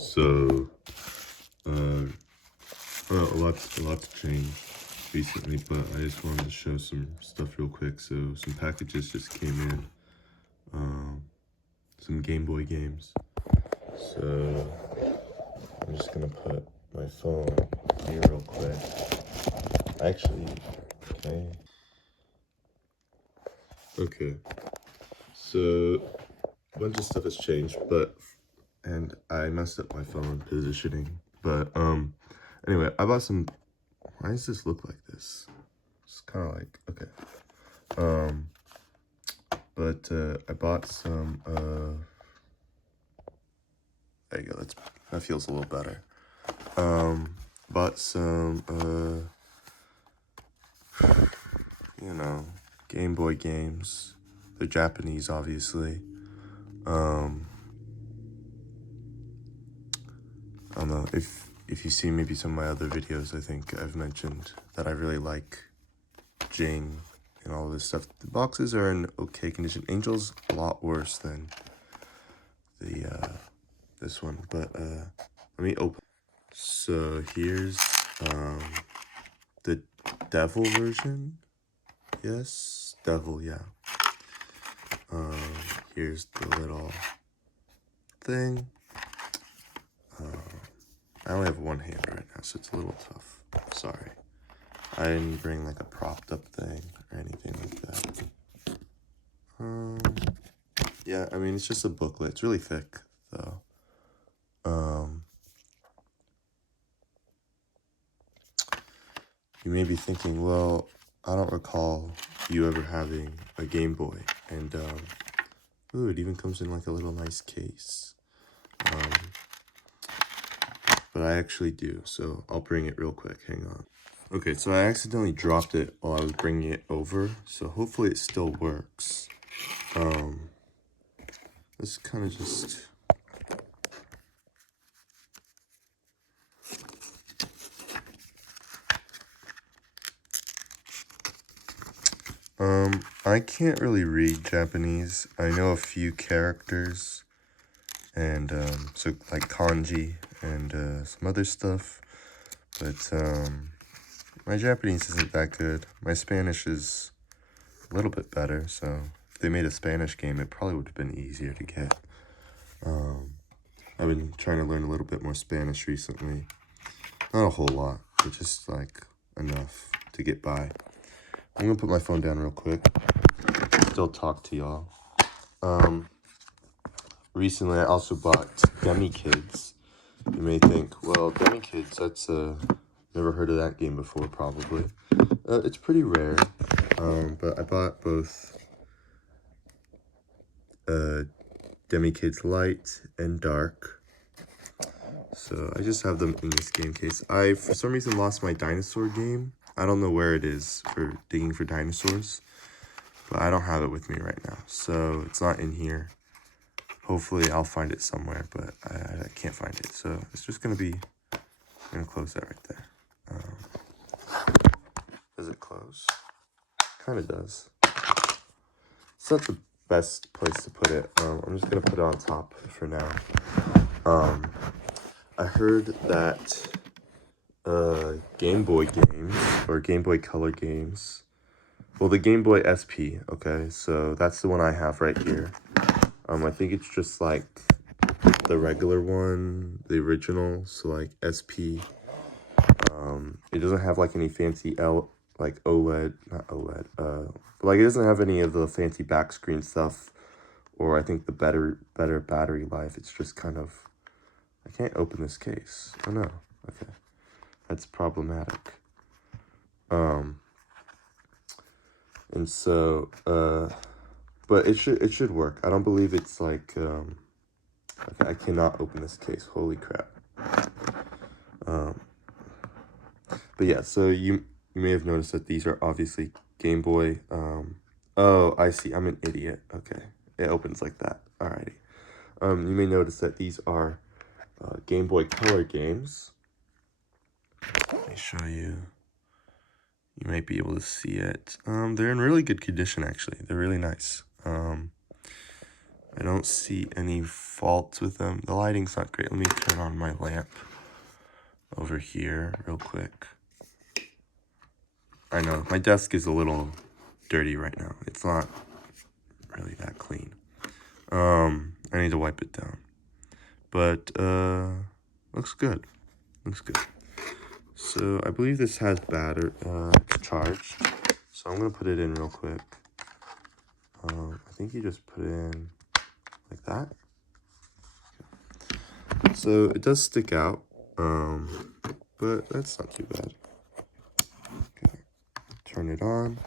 So, well, a lot's changed recently, but I just wanted to show some stuff real quick. So, some packages just came in, some Game Boy games. So, I'm just gonna put my phone here real quick. Actually, okay. So, a bunch of stuff has changed, and I messed up my phone positioning. But anyway, I bought some. Why does this look like this? It's kind of like okay. But I bought some. There you go. That feels a little better. Bought some. Game Boy games. They're Japanese, obviously. I don't know if you see maybe some of my other videos. I think I've mentioned that I really like Jing and all this stuff. The boxes are in okay condition. Angel's a lot worse than the this one, but let me open. So here's the devil version. Yes, devil, yeah. Here's the little thing. I only have one hand right now, so it's a little tough. Sorry. I didn't bring like a propped up thing or anything like that. Yeah, I mean, it's just a booklet. It's really thick, though. You may be thinking, well, I don't recall you ever having a Game Boy. And, ooh, it even comes in like a little nice case. But I actually do, so I'll bring it real quick. Hang on. Okay, so I accidentally dropped it while I was bringing it over, so hopefully it still works. Let's kind of just... I can't really read Japanese. I know a few characters, and, so, like, kanji, and, some other stuff, but, my Japanese isn't that good. My Spanish is a little bit better, so if they made a Spanish game, it probably would have been easier to get. I've been trying to learn a little bit more Spanish recently. Not a whole lot, but just, like, enough to get by. I'm gonna put my phone down real quick. Still talk to y'all. Recently I also bought Demi Kids. You may think, well, Demi Kids, that's never heard of that game before, probably. It's pretty rare. But I bought both Demi Kids Light and Dark. So I just have them in this game case. I, for some reason, lost my dinosaur game. I don't know where it is for digging for dinosaurs, but I don't have it with me right now. So it's not in here. Hopefully I'll find it somewhere, but I can't find it. So it's just going to be, I'm going to close that right there. Does it close? Kind of does. It's not the best place to put it. I'm just going to put it on top for now. I heard that Game Boy games, or Game Boy Color games, well, the Game Boy SP, okay, so that's the one I have right here. I think it's just like the regular one, the original, so like SP. It doesn't have like any fancy like OLED, not OLED, but like it doesn't have any of the fancy back screen stuff, or I think the better battery life. It's just kind of, I can't open this case. Oh no, okay, that's problematic. And so, but it should work. I don't believe it's like, okay, I cannot open this case. Holy crap. But yeah, so you may have noticed that these are obviously Game Boy. Oh, I see. I'm an idiot. Okay, it opens like that. Alrighty. You may notice that these are Game Boy Color games. Let me show you. You might be able to see it. They're in really good condition, actually. They're really nice. I I don't see any faults with them. The lighting's not great. Let me turn on my lamp over here real quick. I know, my desk is a little dirty right now. It's not really that clean. I need to wipe it down. But, looks good. Looks good. So, I believe this has it's charged. So, I'm going to put it in real quick. I think you just put it in like that. So, it does stick out, but that's not too bad. Okay, turn it on.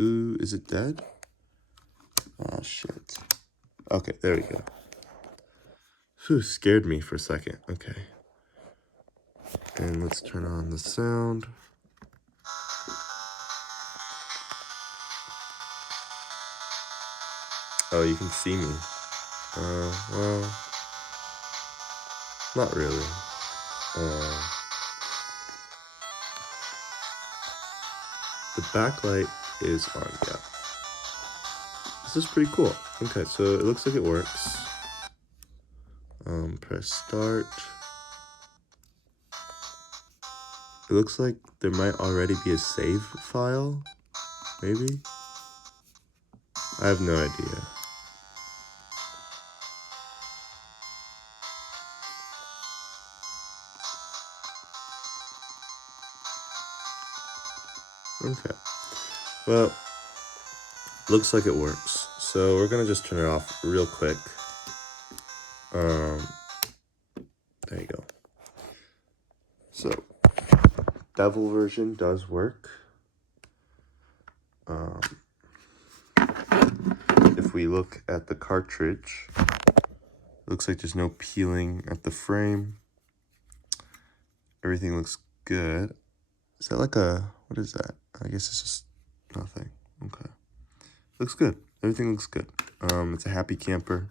Ooh, is it dead? Ah, shit. Okay, there we go. Whew, scared me for a second. Okay. And let's turn on the sound. Oh, you can see me. Well, not really. The backlight is on, yeah. This is pretty cool. Okay, so it looks like it works. Press start. It looks like there might already be a save file, maybe? I have no idea. Okay. Well, looks like it works. So we're gonna just turn it off real quick. There you go. So, Devil version does work. If we look at the cartridge, looks like there's no peeling at the frame. Everything looks good. Is that like what is that? I guess it's just nothing. Okay. Looks good. Everything looks good. It's a happy camper.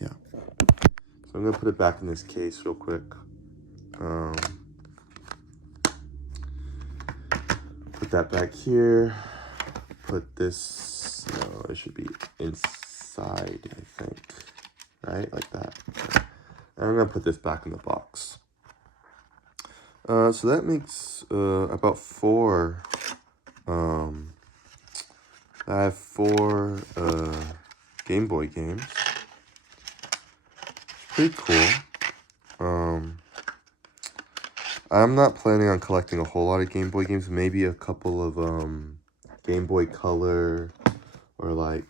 Yeah. So I'm gonna put it back in this case real quick. Put that back here. Put this, no, it should be inside, I think. Right? Like that. Okay. And I'm gonna put this back in the box. So that makes about 4. I have 4 Game Boy games. Pretty cool. I'm not planning on collecting a whole lot of Game Boy games. Maybe a couple of Game Boy Color, or like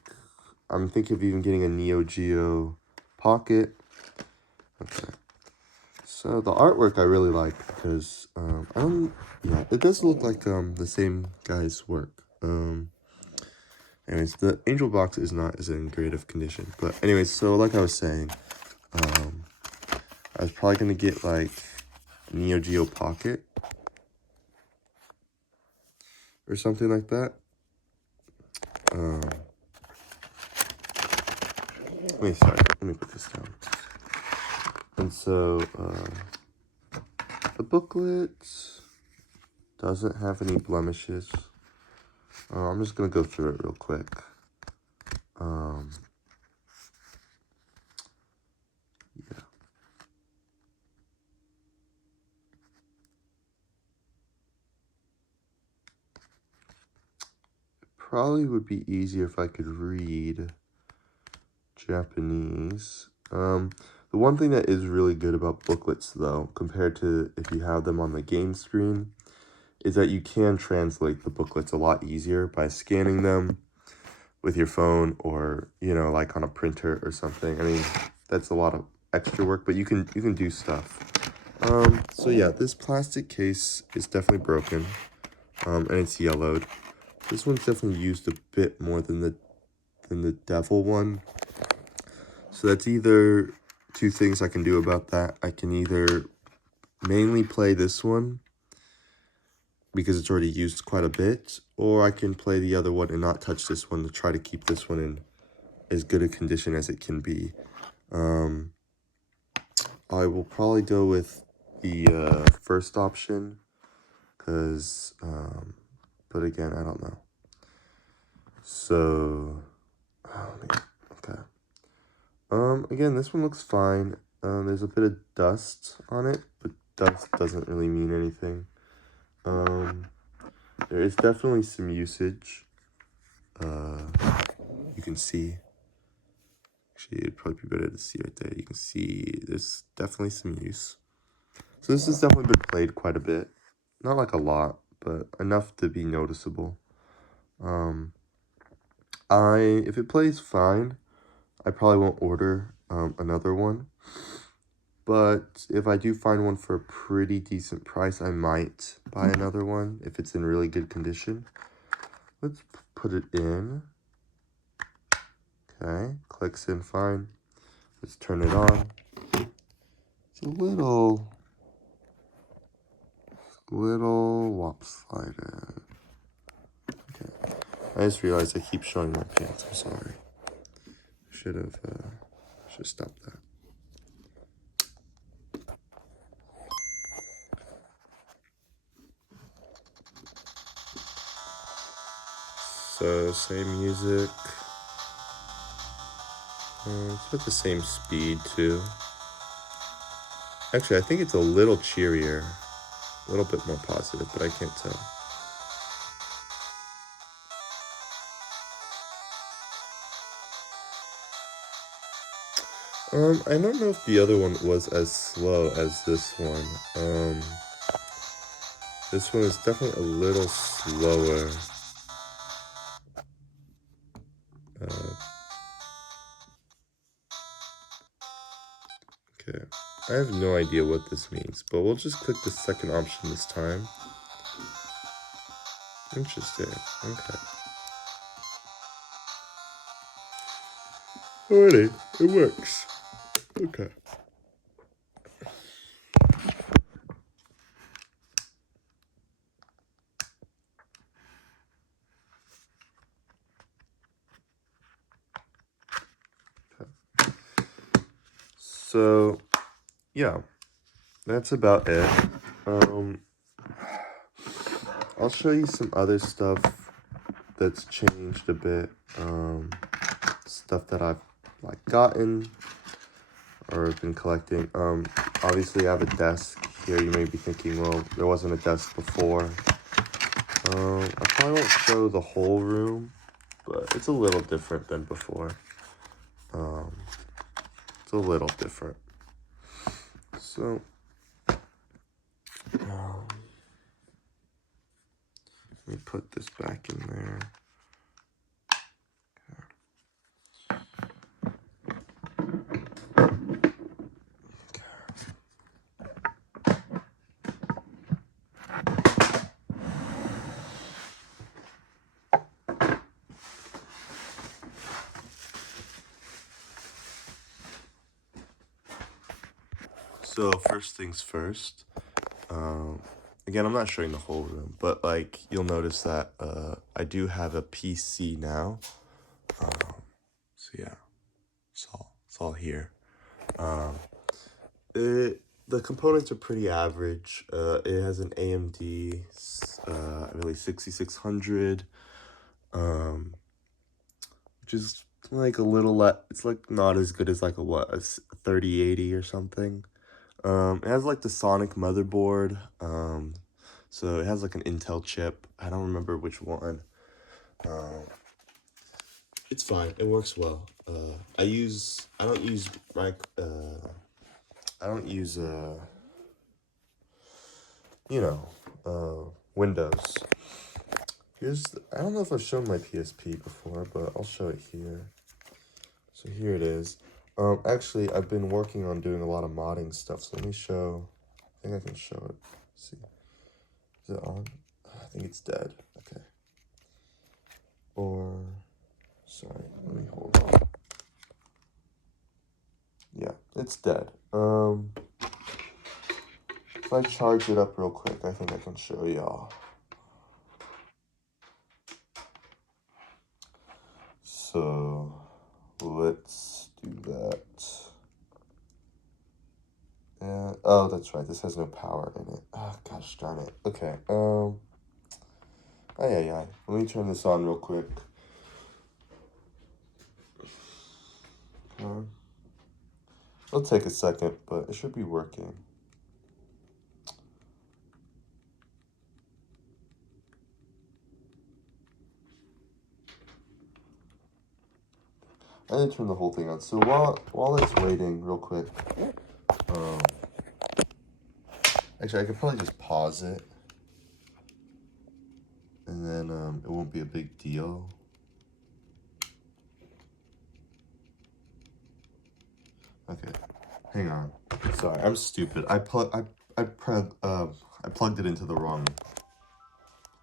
I'm thinking of even getting a Neo Geo Pocket. Okay. So the artwork I really like because it does look like the same guy's work. Anyways, the Angel box is not as in great of condition. But anyways, so like I was saying, I was probably gonna get like Neo Geo Pocket or something like that. Let me put this down. And so the booklet doesn't have any blemishes. I'm just gonna go through it real quick. Yeah. It probably would be easier if I could read Japanese. The one thing that is really good about booklets, though, compared to if you have them on the game screen, is that you can translate the booklets a lot easier by scanning them with your phone or, like on a printer or something. I mean, that's a lot of extra work, but you can do stuff. So yeah, this plastic case is definitely broken, and it's yellowed. This one's definitely used a bit more than the Devil one. So that's either 2 things I can do about that. I can either mainly play this one because it's already used quite a bit, or I can play the other one and not touch this one to try to keep this one in as good a condition as it can be. I will probably go with the first option because, but again, I don't know. So Again, this one looks fine. There's a bit of dust on it, but dust doesn't really mean anything. There is definitely some usage. You can see. Actually, it'd probably be better to see right there. You can see there's definitely some use. So this has definitely been played quite a bit. Not like a lot, but enough to be noticeable. If it plays fine, I probably won't order another one. But if I do find one for a pretty decent price, I might buy another one if it's in really good condition. Let's put it in. Okay, clicks in fine. Let's turn it on. It's a little lopsided. Okay, I just realized I keep showing my pants. I'm sorry. Should have stopped that. So same music. It's at the same speed too. Actually, I think it's a little cheerier, a little bit more positive, but I can't tell. I don't know if the other one was as slow as this one. This one is definitely a little slower. Okay, I have no idea what this means, but we'll just click the second option this time. Interesting, okay. Alrighty, it works. Okay. So, yeah, that's about it. I'll show you some other stuff that's changed a bit. Stuff that I've like gotten or been collecting. Obviously I have a desk here. You may be thinking, well, there wasn't a desk before. I probably won't show the whole room, but it's a little different than before. It's a little different. So, let me put this back in there. So first things first, again, I'm not showing the whole room, but like you'll notice that I do have a PC now. So yeah, it's all here. The components are pretty average. It has an AMD, really 6600, which is like a little it's like not as good as like a 3080 or something. It has like the Sonic motherboard. So it has like an Intel chip. I don't remember which one. It's fine. It works well. I don't use Windows. I don't know if I've shown my PSP before, but I'll show it here. So here it is. Actually, I've been working on doing a lot of modding stuff. So let me show. I think I can show it. Let's see. Is it on? I think it's dead. Okay. Or, sorry, let me hold on. Yeah, it's dead. If I charge it up real quick, I think I can show y'all. So, let's do that. Oh, that's right. This has no power in it. Oh, gosh darn it. Okay. Let me turn this on real quick. It'll take a second, but it should be working. I didn't turn the whole thing on. So while it's waiting, real quick, um, actually I could probably just pause it, and then it won't be a big deal. Okay, hang on. Sorry, I'm stupid. I plugged it into the wrong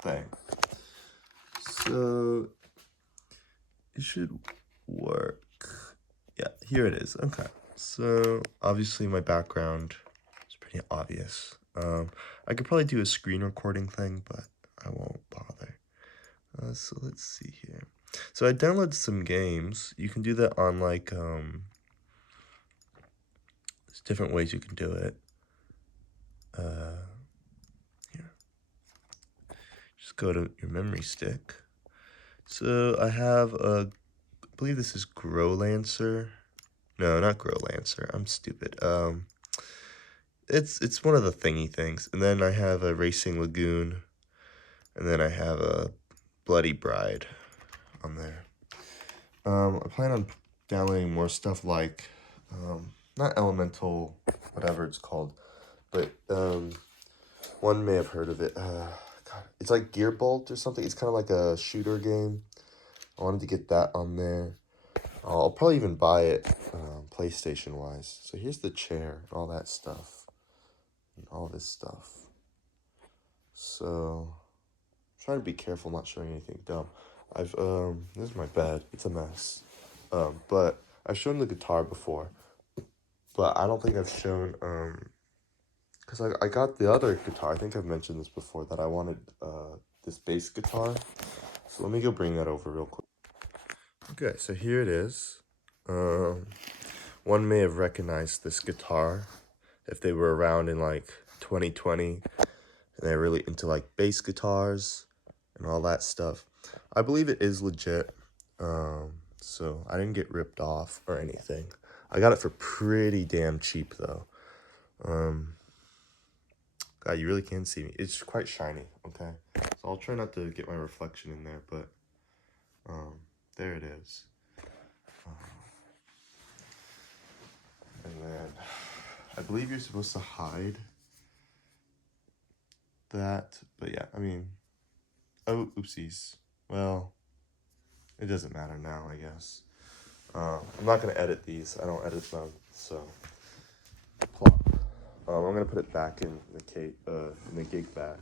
thing. So it should work. Yeah, here it is. Okay. So obviously my background is pretty obvious. I could probably do a screen recording thing, but I won't bother. So let's see here. So I downloaded some games. You can do that on like there's different ways you can do it. Here. Just go to your memory stick. So I have I believe this is GrowLancer. No, not GrowLancer. I'm stupid. It's one of the thingy things. And then I have a Racing Lagoon. And then I have a Bloody Bride on there. I plan on downloading more stuff like, not Elemental, whatever it's called, but one may have heard of it. God, it's like Gearbolt or something. It's kind of like a shooter game. I wanted to get that on there. I'll probably even buy it PlayStation-wise. So here's the chair and all that stuff. And all this stuff. So, I'm trying to be careful not showing anything dumb. This is my bed. It's a mess. But I've shown the guitar before. But I don't think I've shown, because I got the other guitar. I think I've mentioned this before, that I wanted this bass guitar. So let me go bring that over real quick. Okay, so here it is. One may have recognized this guitar if they were around in like 2020 and they're really into like bass guitars and all that stuff. I believe it is legit. So I didn't get ripped off or anything. I got it for pretty damn cheap though. God, you really can't see me. It's quite shiny, okay? So I'll try not to get my reflection in there, but there it is. And then I believe you're supposed to hide that, but yeah, I mean, oh, oopsies. Well, it doesn't matter now, I guess. I'm not gonna edit these. I don't edit them, so plop. I'm gonna put it back in the gig bag.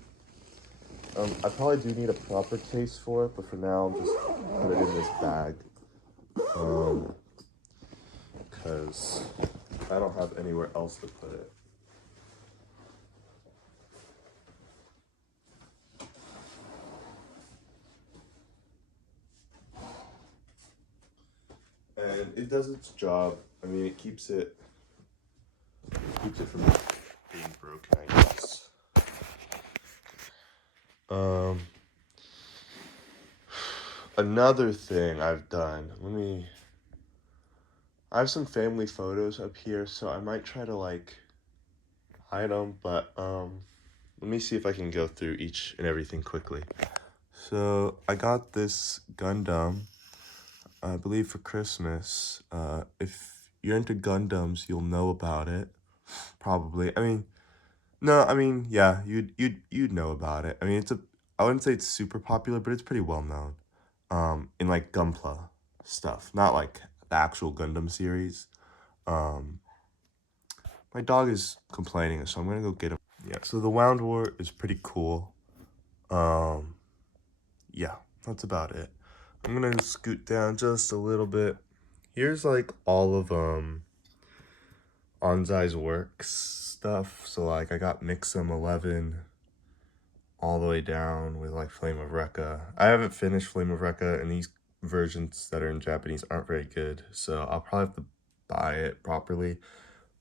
I probably do need a proper case for it, but for now, I'm just put it in this bag. Because I don't have anywhere else to put it. And it does its job. I mean, it keeps it from being broken, I guess. Another thing I've done, I have some family photos up here, so I might try to like hide them, but let me see if I can go through each and everything quickly. So I got this Gundam, I believe for Christmas. If you're into Gundams, you'll know about it, probably. Yeah, you'd know about it. I mean, I wouldn't say it's super popular, but it's pretty well known. In like Gunpla stuff, not like the actual Gundam series. My dog is complaining, so I'm gonna go get him. Yeah, so the Wound War is pretty cool. Yeah, that's about it. I'm gonna scoot down just a little bit. Here's like all of Anzai's works stuff. So like I got Mixum 11 all the way down with like Flame of Recca. I haven't finished Flame of Recca, and these versions that are in Japanese aren't very good, so I'll probably have to buy it properly.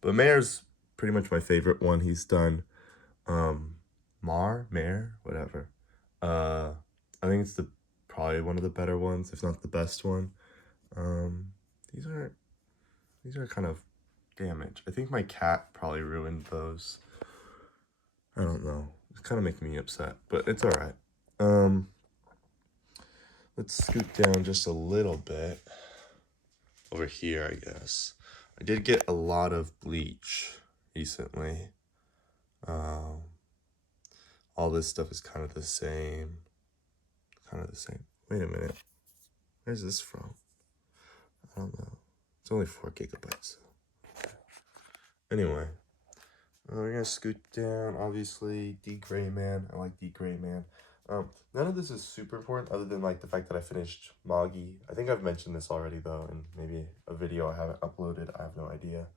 But Mayor's pretty much my favorite one he's done. Mayor, whatever. I think it's probably one of the better ones, if not the best one. These are kind of damage. I think my cat probably ruined those. I don't know. It's kind of making me upset, but it's all right. Let's scoot down just a little bit over here, I guess. I did get a lot of bleach recently. All this stuff is kind of the same. Wait a minute. Where's this from? I don't know. It's only 4 gigabytes. Anyway, we're gonna scoot down. Obviously, D Gray Man. I like D Gray Man. None of this is super important other than like the fact that I finished Magi. I think I've mentioned this already though, in maybe a video I haven't uploaded. I have no idea.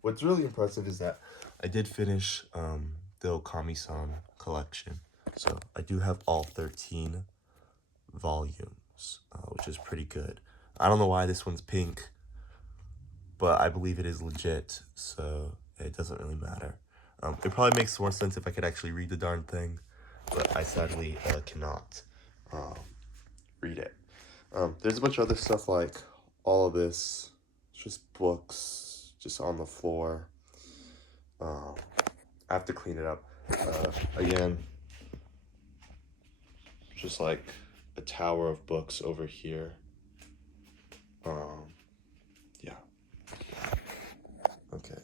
What's really impressive is that I did finish the Okami-san collection. So I do have all 13 volumes, which is pretty good. I don't know why this one's pink, but I believe it is legit, so it doesn't really matter. It probably makes more sense if I could actually read the darn thing, but I sadly cannot read it. There's a bunch of other stuff like all of this. It's just books just on the floor. I have to clean it up. Again, just like a tower of books over here. Yeah. Okay.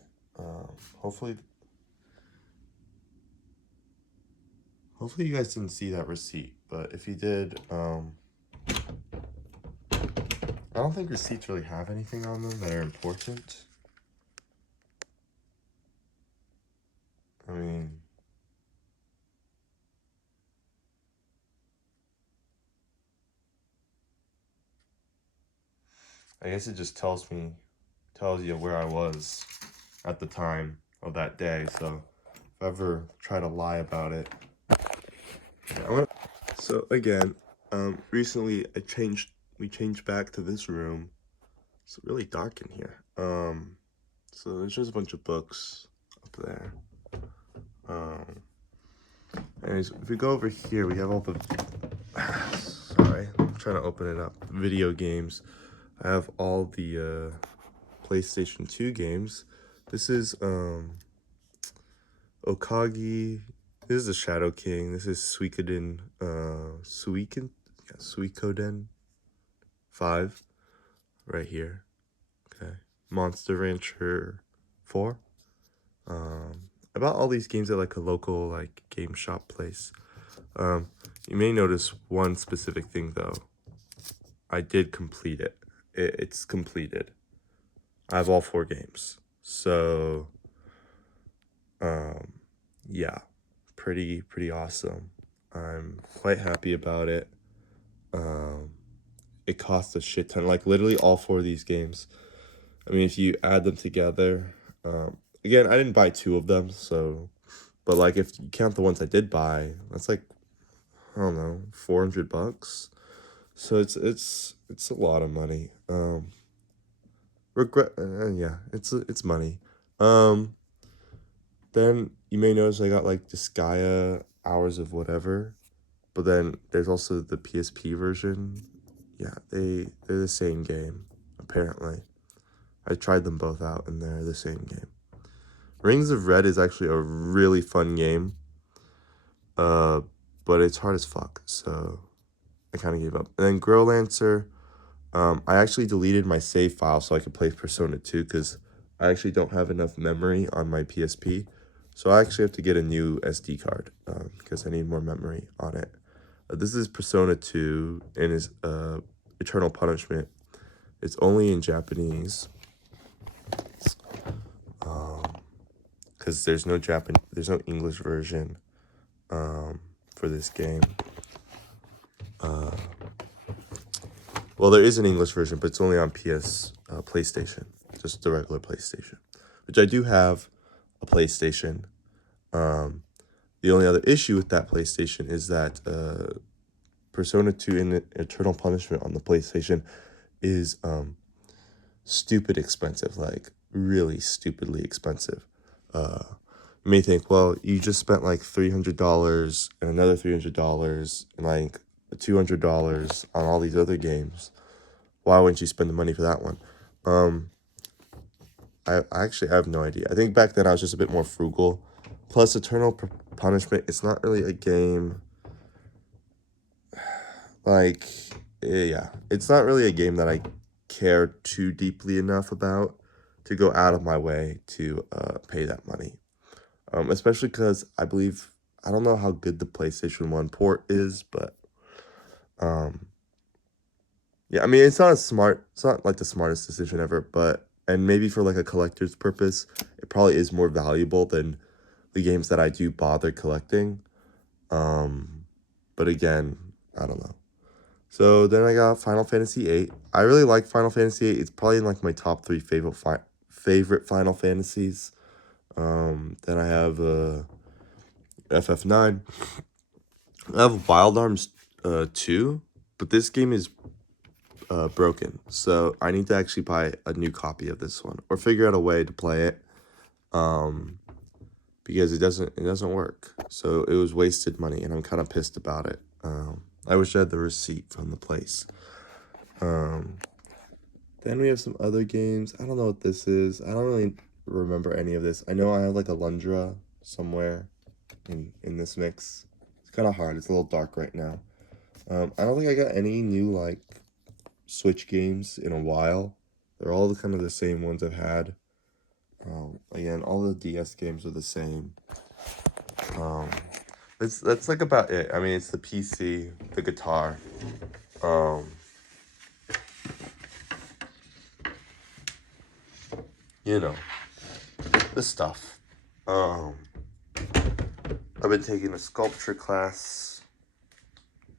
Hopefully you guys didn't see that receipt, but if you did, I don't think receipts really have anything on them that are important. I mean, I guess it just tells you where I was at the time of that day. So if I ever try to lie about it, so again, recently we changed back to this room. It's really dark in here. So there's just a bunch of books up there. Anyways, if we go over here, we have all the sorry, I'm trying to open it up. Video games. I have all the PlayStation 2 games. This is Okagi. This is the Shadow King. This is Suikoden Suikoden 5 right here. Okay. Monster Rancher 4. I bought all these games at like a local like game shop place. You may notice one specific thing though. I did complete it. It's completed. I have all 4 games. So yeah, pretty awesome. I'm quite happy about it. It costs a shit ton, like literally all 4 of these games. I mean, if you add them together, again, I didn't buy 2 of them, so, but like if you count the ones I did buy, that's like, I don't know, $400. So it's a lot of money. Yeah, it's money. Then you may notice I got like Disgaea Hours of Whatever, but then there's also the PSP version. Yeah, they're the same game, apparently. I tried them both out and they're the same game. Rings of Red is actually a really fun game. But it's hard as fuck, so I kind of gave up. And then Growlancer, I actually deleted my save file so I could play Persona 2 because I actually don't have enough memory on my PSP. So I actually have to get a new SD card because I need more memory on it. This is Persona 2 and is Eternal Punishment. It's only in Japanese because there's no English version for this game. Well, there is an English version, but it's only on PlayStation, just the regular PlayStation, which I do have a PlayStation. The only other issue with that PlayStation is that Persona 2 and Eternal Punishment on the PlayStation is stupid expensive, like really stupidly expensive. You may think, well, you just spent like $300 and another $300 and like $200 on all these other games. Why wouldn't you spend the money for that one? I actually have no idea. I think back then I was just a bit more frugal. Plus, Eternal Punishment, it's not really a game. Like, yeah, it's not really a game that I care too deeply enough about to go out of my way to pay that money. Especially because I believe, I don't know how good the PlayStation 1 port is, but um, yeah, I mean, it's not like the smartest decision ever, but, and maybe for like a collector's purpose, it probably is more valuable than the games that I do bother collecting. But again, I don't know. So then I got Final Fantasy VIII. I really like Final Fantasy VIII. It's probably in like my top three favorite Final Fantasies. Then I have FF9. I have Wild Arms 2, but this game is broken. So I need to actually buy a new copy of this one or figure out a way to play it. Because it doesn't work. So it was wasted money, and I'm kind of pissed about it. I wish I had the receipt from the place. Then we have some other games. I don't know what this is. I don't really remember any of this. I know I have like a Lundra somewhere in this mix. It's kind of hard. It's a little dark right now. I don't think I got any new like Switch games in a while. They're all kind of the same ones I've had. Again, all the DS games are the same. That's like about it. I mean, it's the PC, the guitar. You know, this stuff. I've been taking a sculpture class,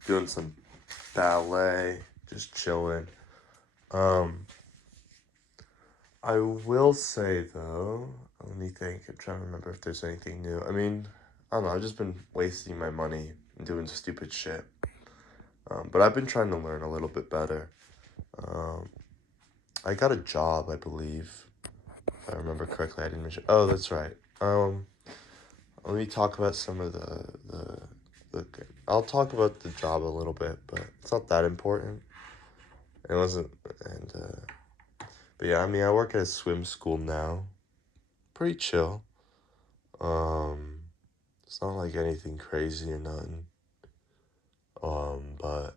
doing some ballet, just chilling. I will say though, let me think. I'm trying to remember if there's anything new. I mean, I don't know. I've just been wasting my money and doing stupid shit. But I've been trying to learn a little bit better. I got a job, I believe. If I remember correctly, I didn't mention. Oh, that's right. Let me talk about some of the. I'll talk about the job a little bit, but it's not that important. It wasn't, and but yeah, I mean, I work at a swim school now. Pretty chill. It's not like anything crazy or nothing. But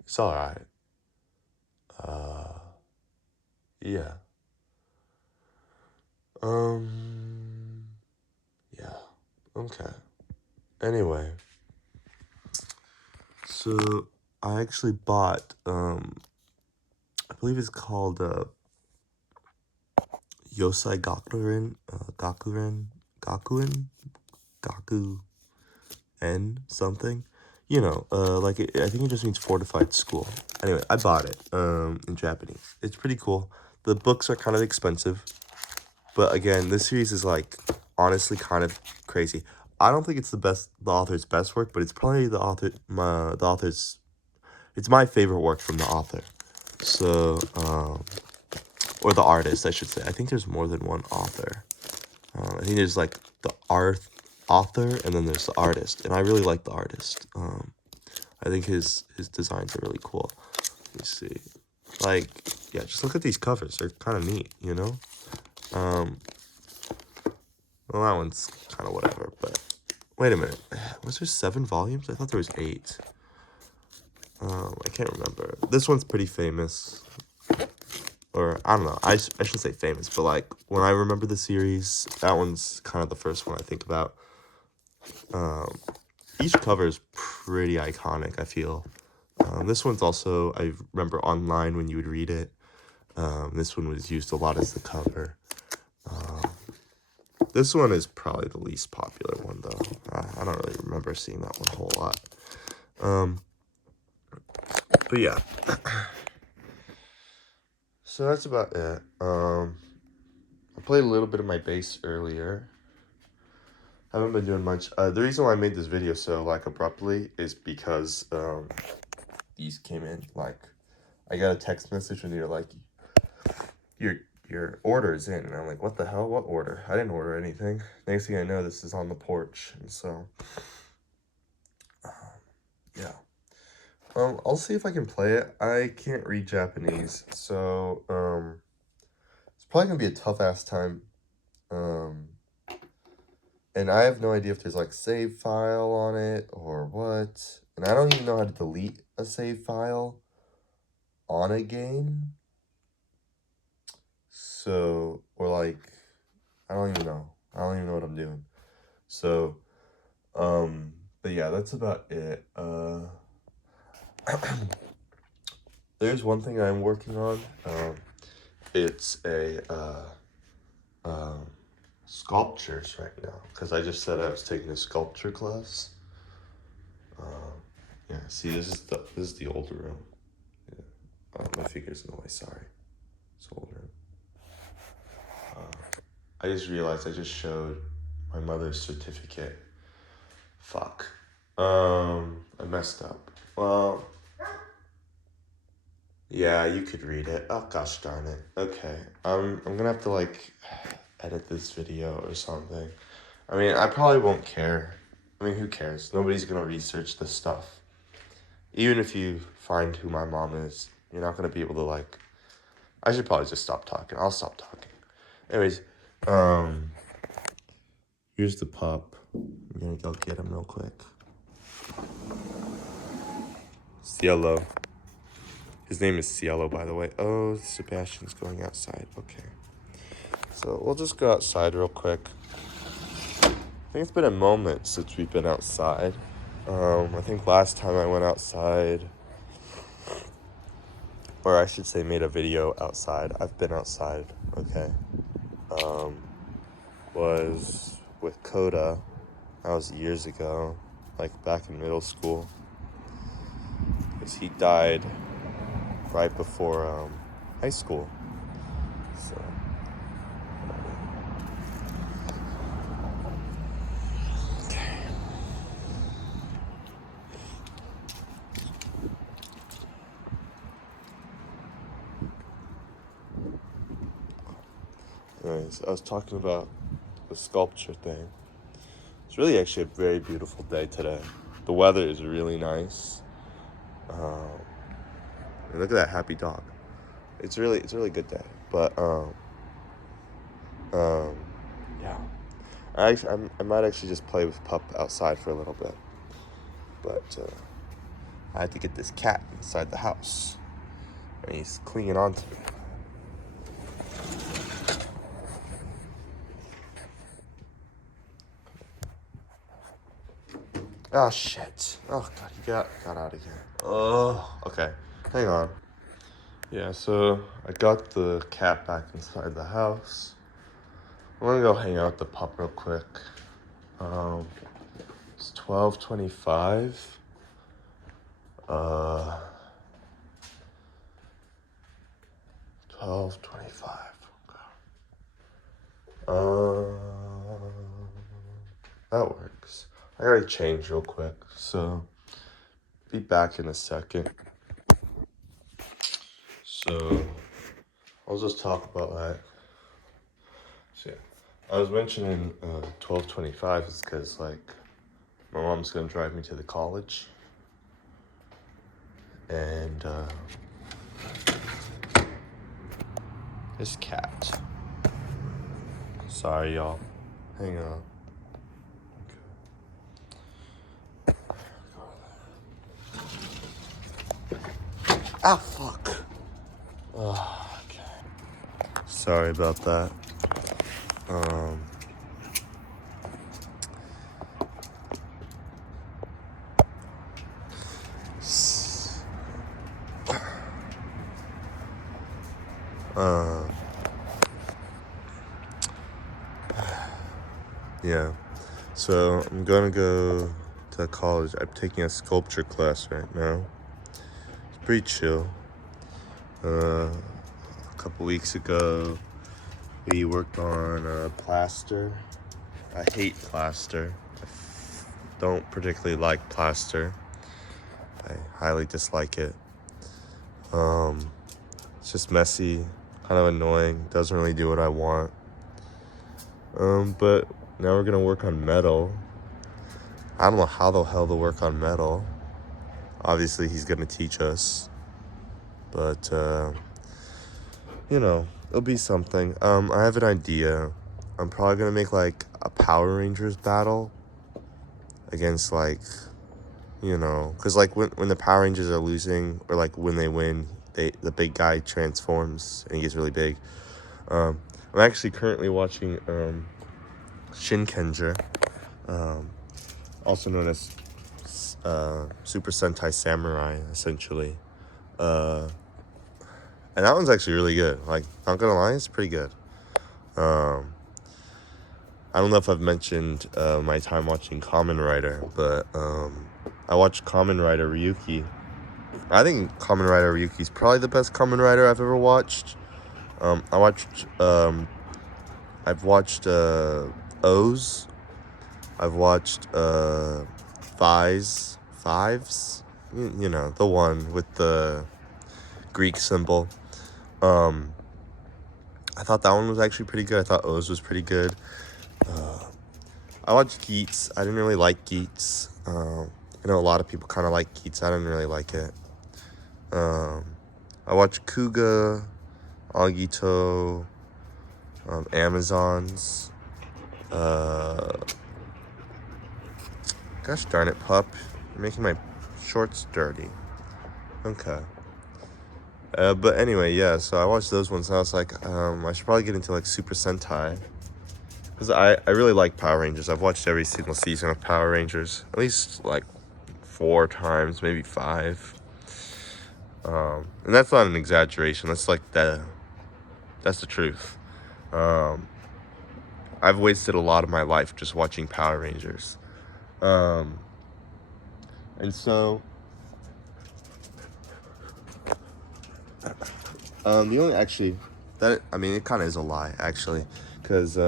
it's all right. Yeah. Um, yeah. Okay. Anyway, so I actually bought I believe it's called Yosai Gakuren, Gaku N something. You know, I think it just means fortified school. Anyway, I bought it in Japanese. It's pretty cool. The books are kind of expensive, but again, this series is like honestly kind of crazy. I don't think it's the author's best work, but it's probably the author's. It's my favorite work from the author. So, or the artist, I should say. I think there's more than one author. I think there's like the author, and then there's the artist, and I really like the artist. I think his designs are really cool. Let me see. Like, yeah, just look at these covers. They're kind of neat, you know? Well, that one's kind of whatever, but wait a minute. Was there 7 volumes? I thought there was 8. I can't remember. This one's pretty famous. Or, I don't know. I shouldn't say famous, but like, when I remember the series, that one's kind of the first one I think about. Each cover is pretty iconic, I feel. This one's also, I remember online when you would read it. This one was used a lot as the cover. This one is probably the least popular one, though. I don't really remember seeing that one a whole lot. But yeah. So that's about it. I played a little bit of my bass earlier. Haven't been doing much. The reason why I made this video so like abruptly is because these came in. Like, I got a text message and you're like, your order is in, and I'm like, what the hell? What order? I didn't order anything. Next thing I know, this is on the porch, and so yeah. I'll see if I can play it. I can't read Japanese, so it's probably gonna be a tough ass time. And I have no idea if there's like save file on it or what. And I don't even know how to delete a save file on a game. So, or like, I don't even know. I don't even know what I'm doing. So, but yeah, that's about it. There's one thing I'm working on. It's a, sculptures right now. Because I just said I was taking a sculpture class. Yeah, see, this is the old room. Yeah. My figure's in the way, sorry. It's the old room. I just realized I just showed my mother's certificate. Fuck. I messed up. Well, yeah, you could read it. Oh gosh darn it. Okay. I'm gonna have to like edit this video or something. I mean, I probably won't care. I mean, who cares? Nobody's gonna research this stuff. Even if you find who my mom is, you're not gonna be able to like. I should probably just stop talking. I'll stop talking. Anyways, here's the pup. I'm gonna go get him real quick. Cielo. His name is Cielo, by the way. Oh, Sebastian's going outside. Okay. So we'll just go outside real quick. I think it's been a moment since we've been outside. I think last time I went outside, or I should say made a video outside. I've been outside, okay. Was with Coda. That was years ago, like back in middle school. Because he died right before high school. So. Anyways, I was talking about the sculpture thing. It's really actually a very beautiful day today. The weather is really nice. Look at that happy dog. It's a really good day. But yeah, I might actually just play with Pup outside for a little bit. But I had to get this cat inside the house, and he's clinging on to me. Oh shit. Oh god, he got out of here. Oh, okay. Hang on. Yeah, so I got the cat back inside the house. I'm gonna go hang out with the pup real quick. It's 12:25. 12:25. That works. I gotta change real quick, so be back in a second. So I'll just talk about that. So yeah, I was mentioning 12:25 is because like my mom's gonna drive me to the college, and this cat. Sorry, y'all. Hang on. Ah, fuck. Oh, okay. Sorry about that. Yeah. So I'm gonna go to college. I'm taking a sculpture class right now. It's pretty chill. A couple weeks ago, we worked on plaster. I hate plaster. Don't particularly like plaster. I highly dislike it. It's just messy, kind of annoying, doesn't really do what I want. But now we're gonna work on metal. I don't know how the hell to work on metal. Obviously he's gonna teach us. But you know, It'll be something. I have an idea. I'm probably gonna make like a Power Rangers battle against like, because like when the Power Rangers are losing or like when they win, the big guy transforms and he gets really big. I'm actually currently watching Shinkenger, also known as Super Sentai Samurai, essentially. And that one's actually really good. Like, not gonna lie, it's pretty good. I don't know if I've mentioned my time watching Kamen Rider, but I watched Kamen Rider Ryuki. I think Kamen Rider Ryuki is probably the best Kamen Rider I've ever watched. I've watched O's. I've watched Fives. You know, the one with the Greek symbol. I thought that one was actually pretty good. I thought O's was pretty good. I watched Geats. I didn't really like Geats. I know a lot of people kind of like Geats. I didn't really like it. I watched Kuga, Agito, Amazons. Gosh darn it, pup. You're making my shorts dirty. Okay. But anyway, yeah, so I watched those ones and I was like, I should probably get into like Super Sentai. Because I really like Power Rangers. I've watched every single season of Power Rangers. At least like 4 times, maybe 5. And that's not an exaggeration. That's the truth. I've wasted a lot of my life just watching Power Rangers. And so the only actually it kind of is a lie actually, because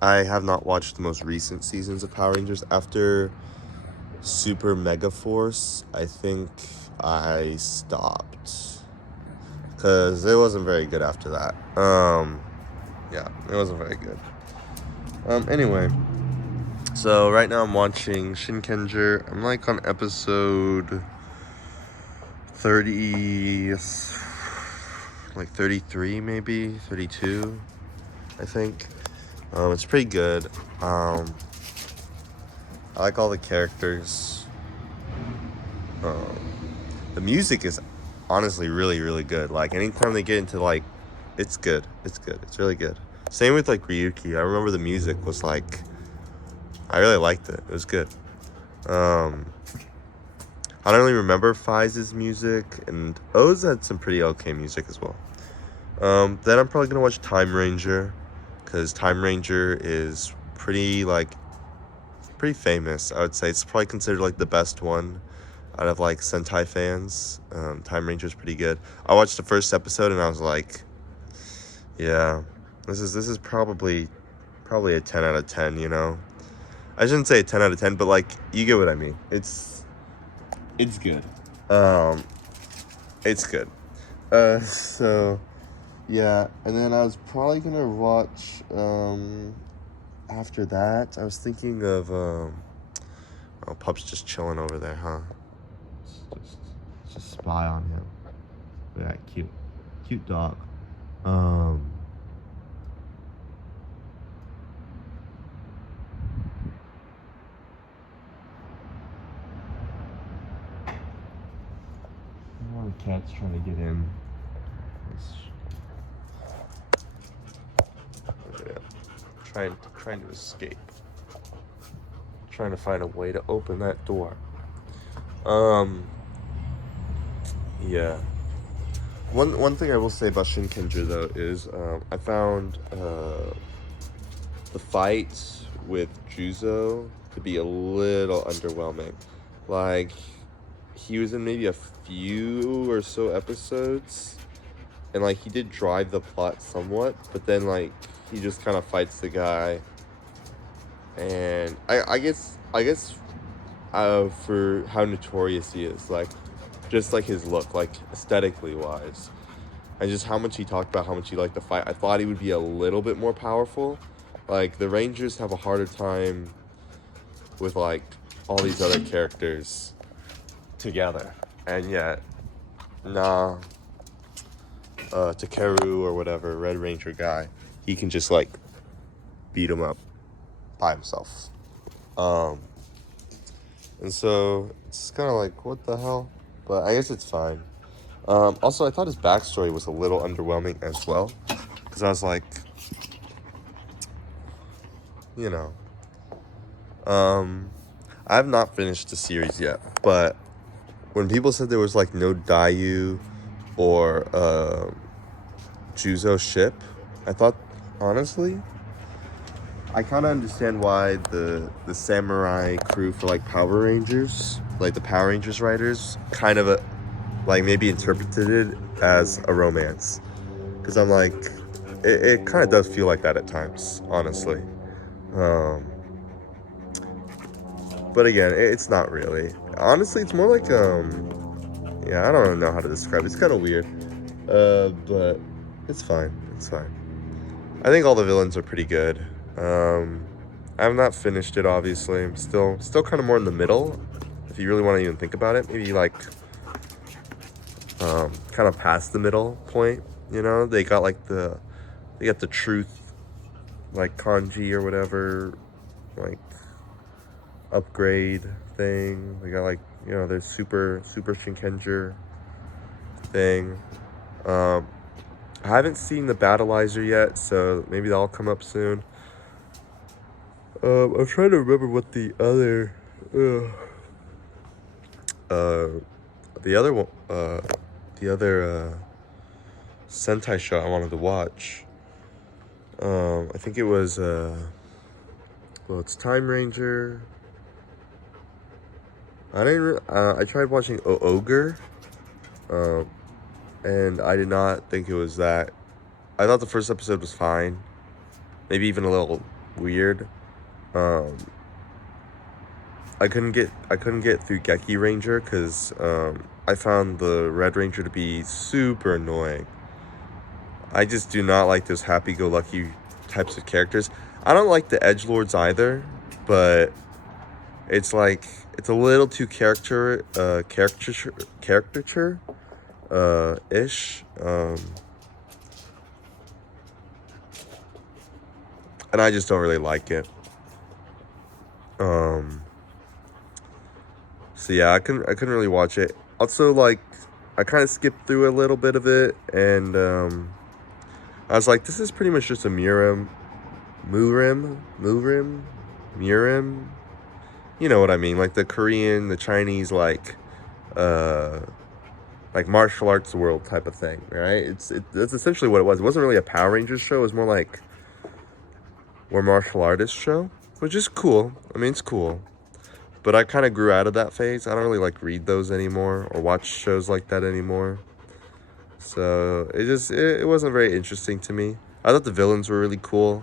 I have not watched the most recent seasons of Power Rangers. After Super Mega Force, I think I stopped because it wasn't very good after that. Yeah, it wasn't very good. Anyway, so right now I'm watching Shinkenger. I'm like on episode 30, like 33 maybe, 32, I think. It's pretty good. I like all the characters. The music is honestly really, really good. Like, anytime they get into, like, it's good. It's good. It's really good. Same with, like, Ryuki. I remember the music was, like, I really liked it. It was good. I don't really remember Fize's music, and O's had some pretty okay music as well. Then I'm probably gonna watch Time Ranger, because Time Ranger is pretty famous. I would say it's probably considered like the best one out of like Sentai fans. Time Ranger is pretty good. I watched the first episode and I was like, yeah, this is probably a 10 out of 10. You know, I shouldn't say a 10 out of 10, but like you get what I mean. It's good. It's good. So yeah, and then I was probably gonna watch after that. I was thinking of oh, Pup's just chilling over there, huh? Just spy on him. Yeah, cute dog. I want the cat's trying to get in. Yeah, trying to escape. Trying to find a way to open that door. Yeah. One thing I will say about Shinkenger though is I found the fight with Juzo to be a little underwhelming. Like, he was in maybe a few or so episodes, and like he did drive the plot somewhat, but then like he just kind of fights the guy, and I guess for how notorious he is, like just like his look, like aesthetically wise, and just how much he talked about how much he liked the fight, I thought he would be a little bit more powerful. Like, the Rangers have a harder time with like all these other characters together, and yet nah, Takeru or whatever, Red Ranger guy, he can just like beat him up by himself. And so it's kind of like, what the hell? But I guess it's fine. Also, I thought his backstory was a little underwhelming as well, because I was like, you know, I have not finished the series yet, but when people said there was like no Dayu or Juzo ship, I thought, honestly, I kind of understand why the samurai crew for like Power Rangers, like the Power Rangers writers, kind of like maybe interpreted it as a romance, because I'm like, it kind of does feel like that at times, honestly. But again, it's not really. Honestly, it's more like yeah, I don't know how to describe it. It's kind of weird, but it's fine. It's fine. I think all the villains are pretty good. I have not finished it, obviously. I'm still kind of more in the middle. If you really want to even think about it, maybe like kind of past the middle point. You know, they got the truth, like kanji or whatever, like upgrade thing. They got like, you know, their super Shinkenger thing. I haven't seen the Battleizer yet, so maybe that'll come up soon. I'm trying to remember what the other one, the other Sentai show I wanted to watch. I think it was well, it's Time Ranger. I tried watching Ogre, and I did not think it was that. I thought the first episode was fine, maybe even a little weird. I couldn't get through Geki Ranger because I found the Red Ranger to be super annoying. I just do not like those happy-go-lucky types of characters. I don't like the edgelords either, but it's like it's a little too caricature ish. And I just don't really like it. So yeah, I couldn't really watch it. Also, like, I kind of skipped through a little bit of it, and I was like, this is pretty much just a Murim. You know what I mean? Like the Korean, the Chinese, like martial arts world type of thing, right? That's essentially what it was. It wasn't really a Power Rangers show. It was more like a martial artist show, which is cool. I mean, it's cool. But I kind of grew out of that phase. I don't really like read those anymore or watch shows like that anymore. So it wasn't very interesting to me. I thought the villains were really cool,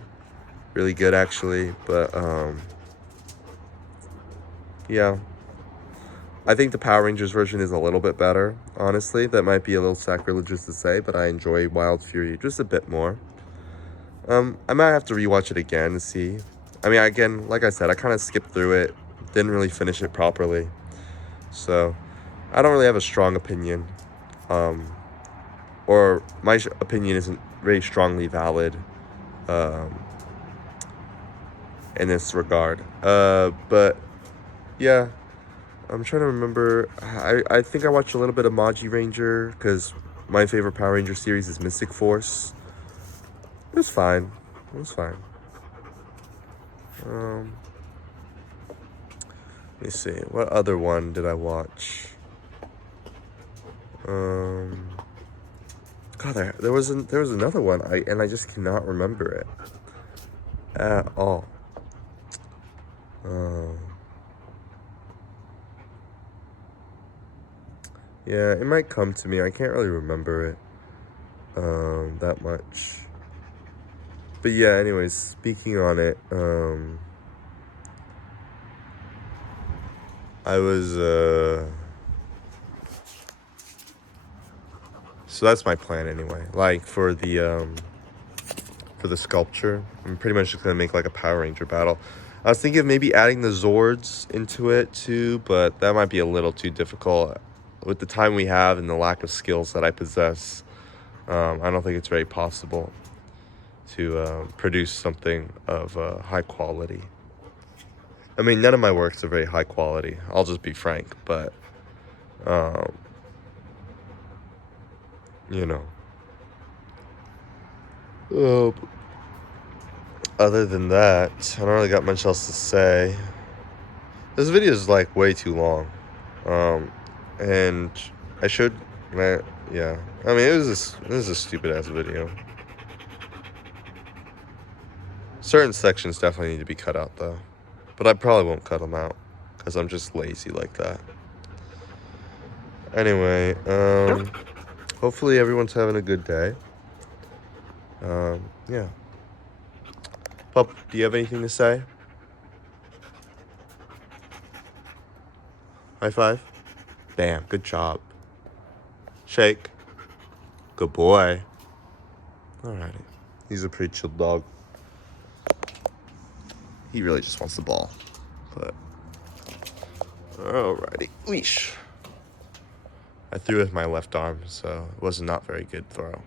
really good actually. But yeah, I think the Power Rangers version is a little bit better. Honestly, that might be a little sacrilegious to say, but I enjoy Wild Fury just a bit more. I might have to rewatch it again to see. I mean, again, like I said, I kind of skipped through it. Didn't really finish it properly, so I don't really have a strong opinion, or my opinion isn't very strongly valid in this regard. But yeah, I'm trying to remember. I think I watched a little bit of Maji Ranger because my favorite Power Ranger series is Mystic Force. It was fine. Let me see. What other one did I watch? God, there was another one. I just cannot remember it at all. Yeah, it might come to me. I can't really remember it that much. But yeah, anyways, speaking on it, I was so that's my plan anyway. Like for the sculpture, I'm pretty much just gonna make like a Power Ranger battle. I was thinking of maybe adding the Zords into it too, but that might be a little too difficult with the time we have and the lack of skills that I possess. I don't think it's very possible to produce something of high quality. I mean, none of my works are very high quality. I'll just be frank, but you know. Other than that, I don't really got much else to say. This video is like way too long, and I should, yeah. I mean, this is a stupid ass video. Certain sections definitely need to be cut out though, but I probably won't cut them out because I'm just lazy like that. Anyway, hopefully everyone's having a good day. Yeah. Pup, do you have anything to say? High five. Bam, good job. Shake. Good boy. Alrighty. He's a pretty chill dog. He really just wants the ball. But alrighty. Leash. I threw with my left arm, so it was not very good throw.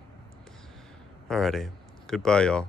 Alrighty. Goodbye, y'all.